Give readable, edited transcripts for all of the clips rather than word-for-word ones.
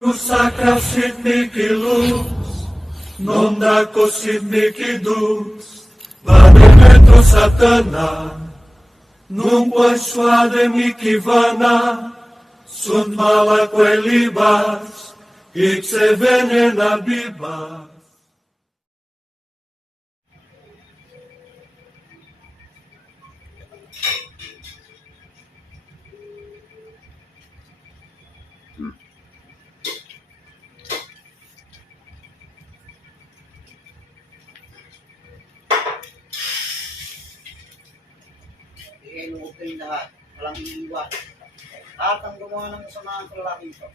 Sacra Sidniki Luz, non da Sidniki Dus, Vademetro Satana, nunque suade Mikivana, sunt mala quelibas, ixe venena bibas. Inuog kayong lahat. Walang iiwan. Lahat ang gumawa ng masama sa lalaking ito.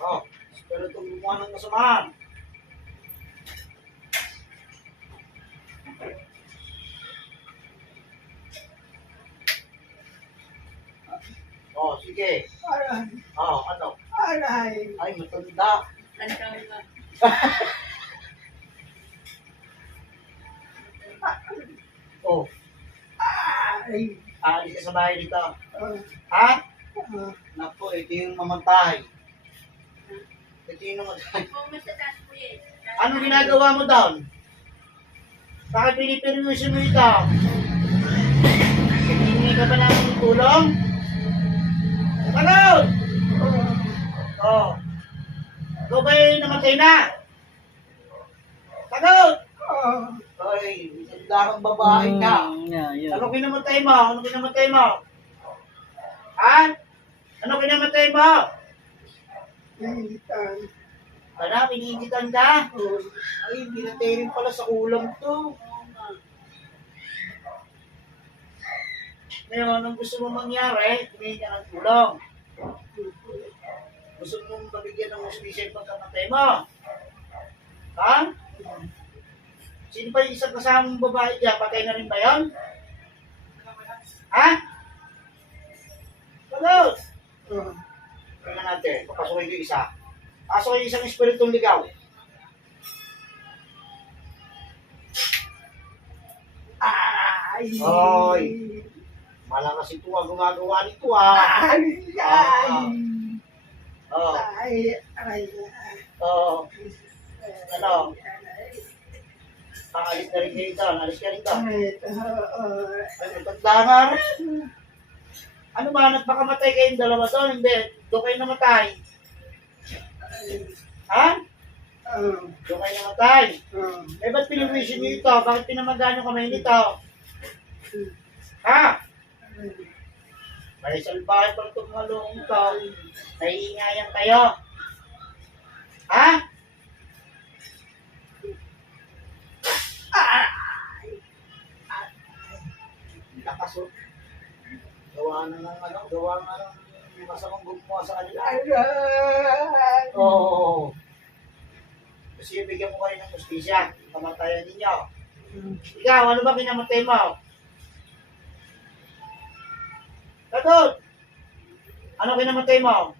Oh, pero itong gumawa ng masama. Oh, sige. Aray, Oh, ano? aray. Ay, matanda. Oh, Ay. aalis ka sa bahay dito. Ah, Ha? ah, Naku, ito yung mamatay. Ito yung mamatay. Ano ginagawa mo doon? Bakit piniperwisyo mo ito? Hihingi ka ba ng tulong? Tanong! Oh. Ikaw ba'y namatay na? Tanong! ah. Ay, isang kang babae ka. Ano kinamatay mo? Ano kinamatay mo? Ha? Ano kinamatay mo? Pinigitan. Ano, pinigitan ka? Oh, Ay, binatay rin pala sa ulam to. Ngayon, anong gusto mo mangyari? Humingi ka ng tulong. Gusto mong mabigyan ng hustisya yung pagkamatay mo? Ha? Sino pa yung isang kasamang babae dyan? Patay na rin ba yun? Ha? Sagot! ah. Tingnan natin, papasukin ko yung isa. Pasok yung isang espiritong ligaw. Ay. Oy. Malakas ito ang gumagawa nito ah. Ay. Ay. Oh, Ay. Ay. oh, ano? Ay. Alis na rin kayo doon, alis ka rin doon. Ay. Ay, maganda nga rin. Ano ba, nagpakamatay kayong dalawa doon? Hindi, doon kayo namatay. Ha? Doon kayo namatay. Eh, ba't piniwisyon niyo ito? Bakit pinamagaan niyo kamay nito? Ha? May salbahe pa itong malong ito. Naiingayan kayo. Ha? Lakas o. Gawa na ng ano, gawa na ng masamang gumawa sa kanila. Oo. Oh. Kasi bigyan mo kayo ng justisya. Kamatayan ninyo. Ikaw, ano ba kinamatay mo? Tatot! Ano kinamatay mo?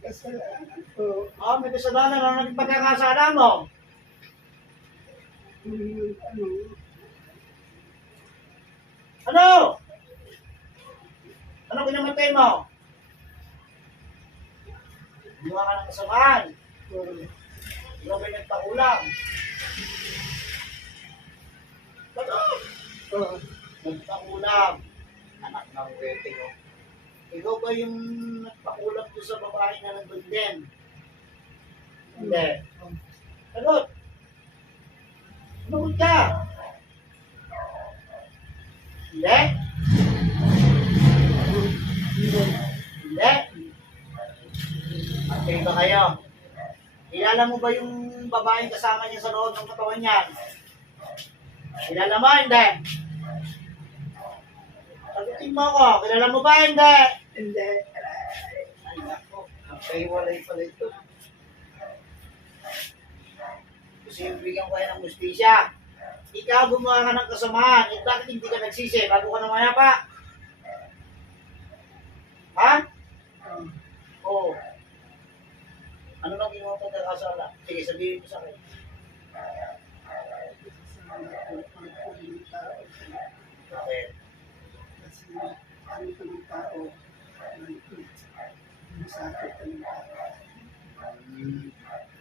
Kasalanan ko. Oh, may kasalanan. Ano naging pagkakasala mo? Ano? Ano? Ano kinamatay mo? Gumawa ka ng kasamaan. Ikaw ba'y nagpakulang? Tatot! Nagpakulang. Anak ng wete ko. Ikaw ba yung nagpakulang doon sa babae na nandun din? Hindi. Sagot! Sumagot ka! Hindi? Hindi? Magkain ba kayo? Kilala mo ba yung babaeng kasama niya sa loob ng katawan niya? Kilala mo? Hindi? Sagutin mo ako. Kilala mo ba? Hindi? Hindi. Ay, nako. Magkahiwalay pala ito. Gusto yung bigyan ko kayo ng justisya. Ikaw gumawa ka ng kasamaan. Eh, bakit hindi ka nagsisi bago ka namaya pa? Ha? Oo. Ano lang ginawa ko pagkakasala? Sige, sabihin mo sa akin. Okay. Kasi ano ko ng tao, masakit ang tao.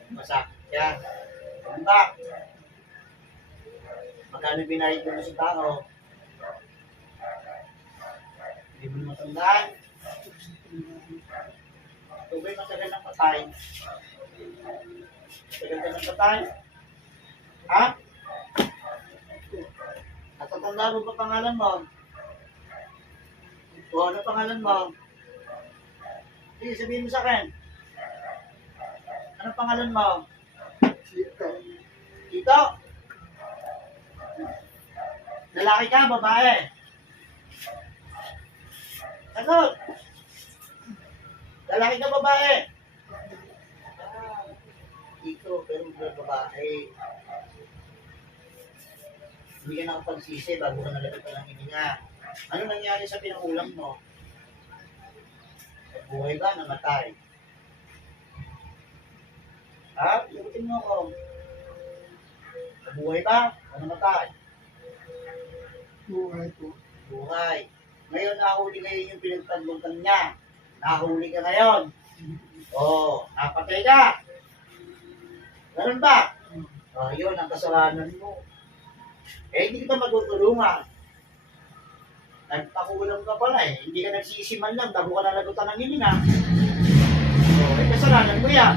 Masakit yan. Tanda. Magkano binayad mo sa tao? Hindi mo matandaan. Ito ba'y matagal ng patay? Matagal ka ng patay? Ha? Natatanda mo ba pangalan mo? O, ano pangalan mo? Sige, sabihin mo sa akin. Ano pangalan mo? Dito, Dito? Lalaki ka, babae? Sagot! Lalaki ka, babae? Dito, pero babae. Hindi ka nakapagsisi bago ka nalapitan ng hininga. Ano nangyari sa pinangulang mo? Buhay ba? Namatay? Ha? Sagutin mo ako. Buhay ba? O namatay? buhay ko. Buhay. Ngayon, nahuli ngayon yung pinagtagutan niya. Nahuli ka ngayon. Oo, napatay ka. Ganun ba? O, yun ang kasalanan mo. Eh, hindi kita matutulungan. Nagpakulang ka pala eh. Hindi ka nagsisiman lang. Bago ka nalagutan ng hininga. O, eh, kasalanan mo yan.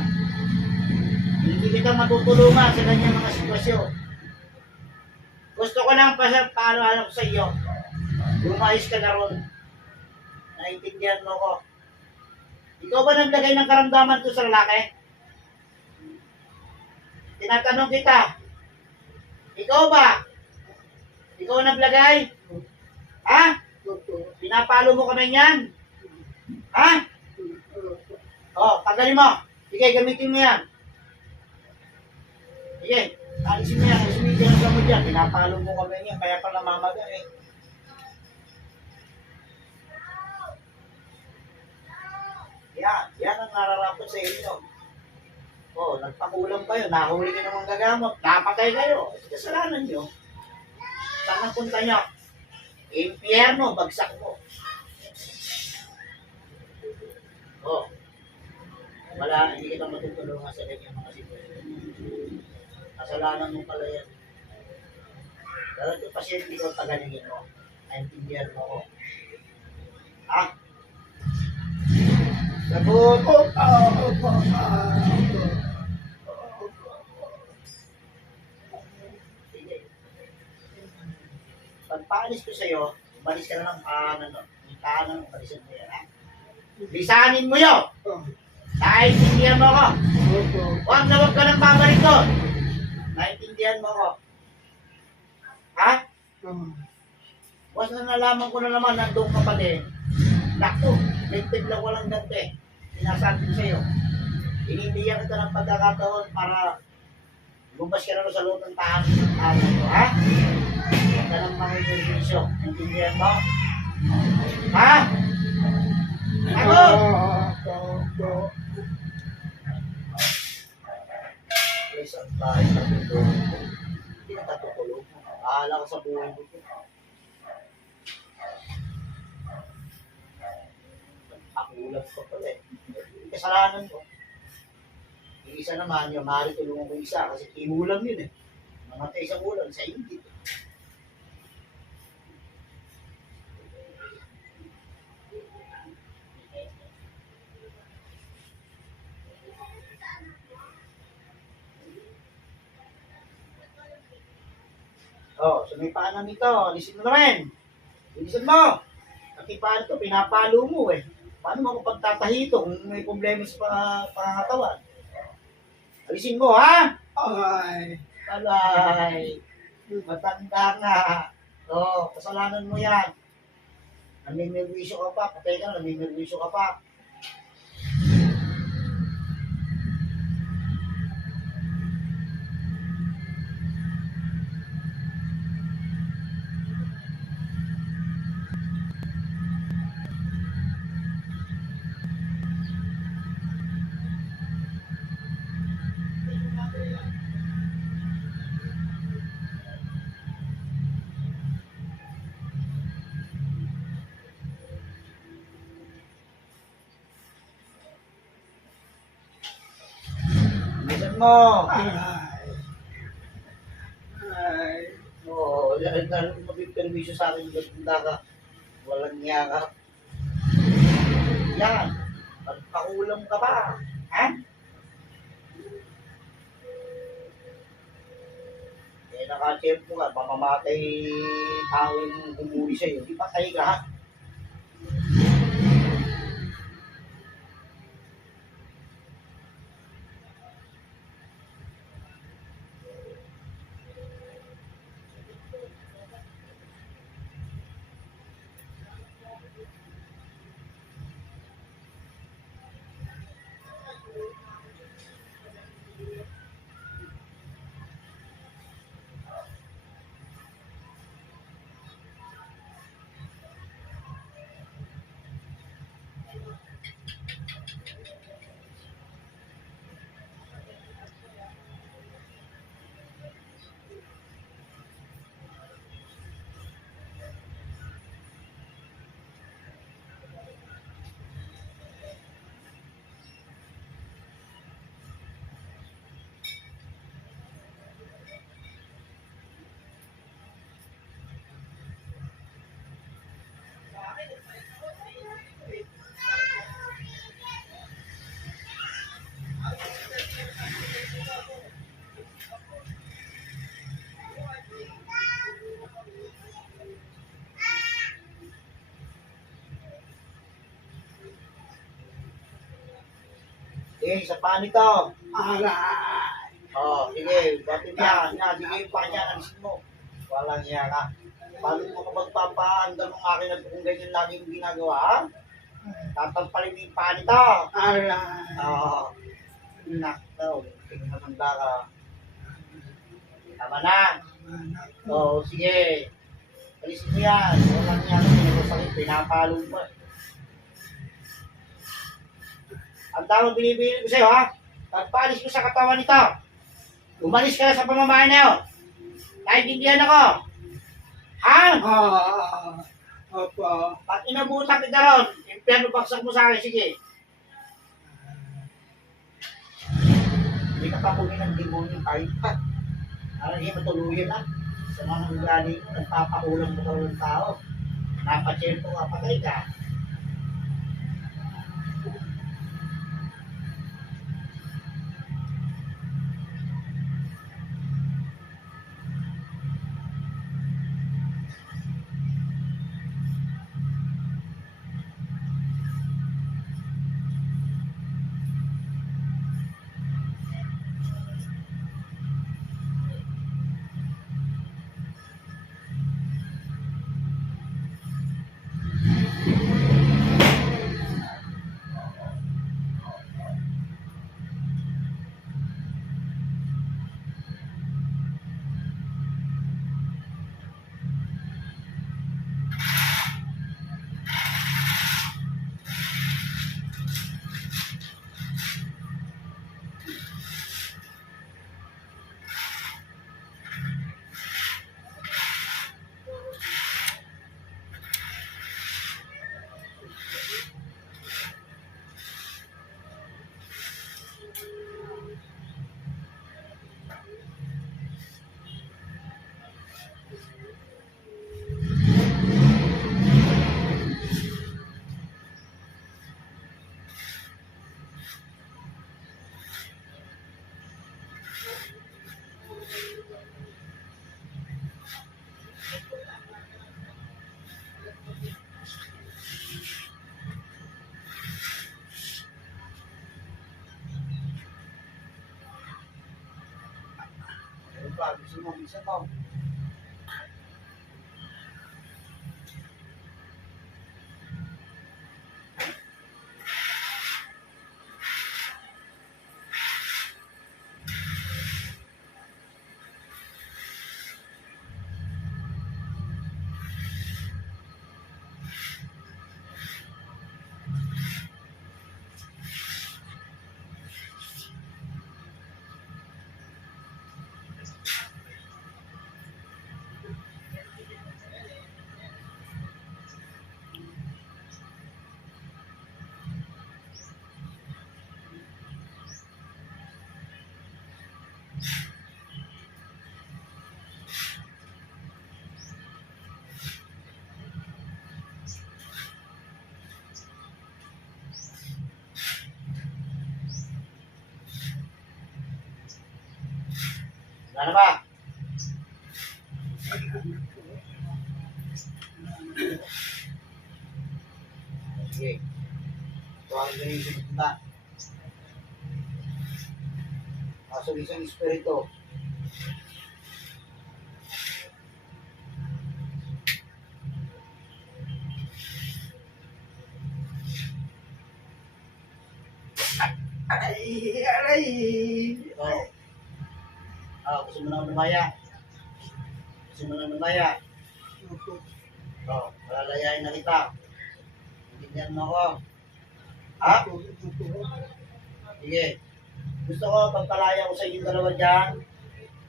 Hindi kita matutulungan sa ganyang mga sitwasyon. Gusto ko lang paano ko sa iyo. Lumayos ka na ron. Naintindihan mo ko. Ikaw ba naglagay ng karamdaman to sa lalaki? Tinatanong kita. Ikaw ba? Ikaw ang naglagay? Ha? Pinapalo mo kami yan? Ha? Oh, tagalin mo. Sige, gamitin mo yan. Sige, alisin mo yan. Alisin mo dyan. Pinapalo mo kami yan. Kaya pala mamaga eh. Yan ang nararapat sa inyo. Oh, nagpakulang kayo. Nahuli kayo ng mga gagamot. Napatay kayo. Kasalanan nyo. Saan ang punta nyo? Impyerno, bagsak mo. Oh. Wala, hindi kita matutulungan sa ganyan mga sitwasyon. Kasalanan mo pala yan. Pero ito pasyente ko, tagalingin mo. Naintindihan mo ko. Ha? Sagot! Sige. Pagpaalis ko sa'yo, umalis ka na ng kanan, ubalisan mo yan, ha? Lisanin mo yun! Naintindihan mo ko! Huwag na huwag ka nang babalik doon! Naintindihan mo ko? Ha? Once na nalaman ko na naman, nandun ka pa din. Naku, ligtig lang walang gante. Sinasabi ko sa'yo. Inindihan kita ng pagkakataon para lumabas ka na sa loob ng tahanan mo, ha? Huwag ka nang mga intervisyo. Intindihan mo? Ha? Ako! Please, ang tayo sa tutulong mo. Hindi na katutulong mo. Aala ka sa buhay mo. Ulat ko pala eh. Kasalanan ko. Yung isa naman, yung maaari tulungan ko isa kasi inulam yun eh. Namatay sa ulam, sa hindi. Oh, so may paanan nito. Alisin mo na rin. Alisin mo. Pati paano ito, pinapalo mo eh. Paano mo ako pagtatahito kung may problema sa pangangatawan? Alisin mo, ha? Ay, Alay. Matanda nga. Oo, kasalanan mo yan. Namimirwisyo ka pa. Patay ka, namimirwisyo ka pa. mo. Ay. Oo, yan na magpiperwisyo sa akin ganda ka. Walang niya ka. Yan. Magpakulam ka pa. Ha? Eh, naka-chef mo ka. Mamamatay tao yung humuli sa'yo. Di patay ka, ha? Eh, sa panito. Aray. Oh, sige, bakit yan? Yan, sige, pa niya, alisin mo. Walang iya ka. Paano mo kapag papaandal ng akin at kung ganyan lagi yung ginagawa, ha? Tatalpalin mo yung panito. Aray. Oo. Nakto, tingnan naman ka. Tama na. Anak. Oo, sige. Alisin mo yan. Walang iya ka, pinagosakit, pinapalo mo. Ang tawag binibili ko sa'yo, ha? Pagpaalis ko sa katawan nito. Umalis ka na sa pamamahay na yun. Naintindihan ako. Ha? Opo. Pag inabutan kita ron, impyerno baksak mo sa akin, sige. Hindi ka pa kunin ng demonyo kahit pa. Ano hindi matuluyan, ha? Sa mga ugali mo, nagpapakulang mo ka ng tao. Napachempo ka, patay ka. Gusto mo, bisa mo. Wala na ba? Sige. Tuwagin ko yung sinunta. Pasok isang espiritu. Aray! Aray! Oh. Gusto mo na lumaya? Gusto mo na lumaya? Opo. Malalayain na kita. Bigyan mo ako. Ha? Opo. Sige. Gusto ko, pagpalaya ko sa inyong dalawa dyan,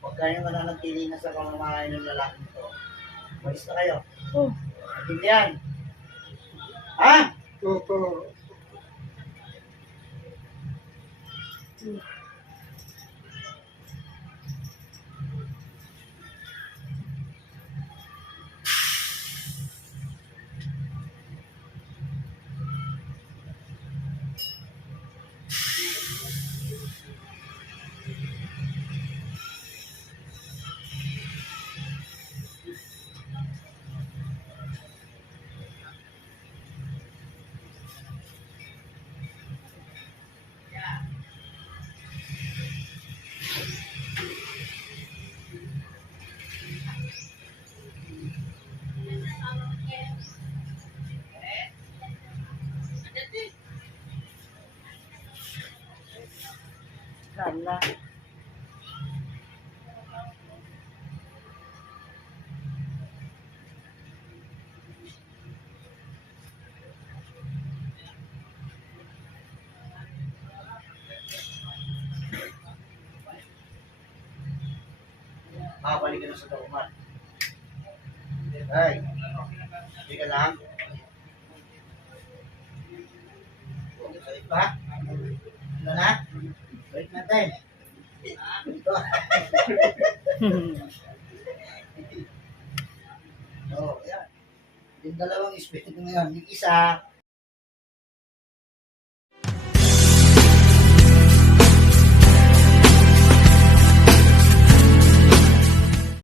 huwag kayong mananatili na sa pamamahay ng lalaking ito. Malis na kayo. Oh. Nagindihan? Ha? Opo. Sana. Balik ka na sa dokuman. Ay, hindi ka lang. Sakit pa? Ano na? Balik natin. Ito. Yan. Yung dalawang espiritu ngayon, yung isa,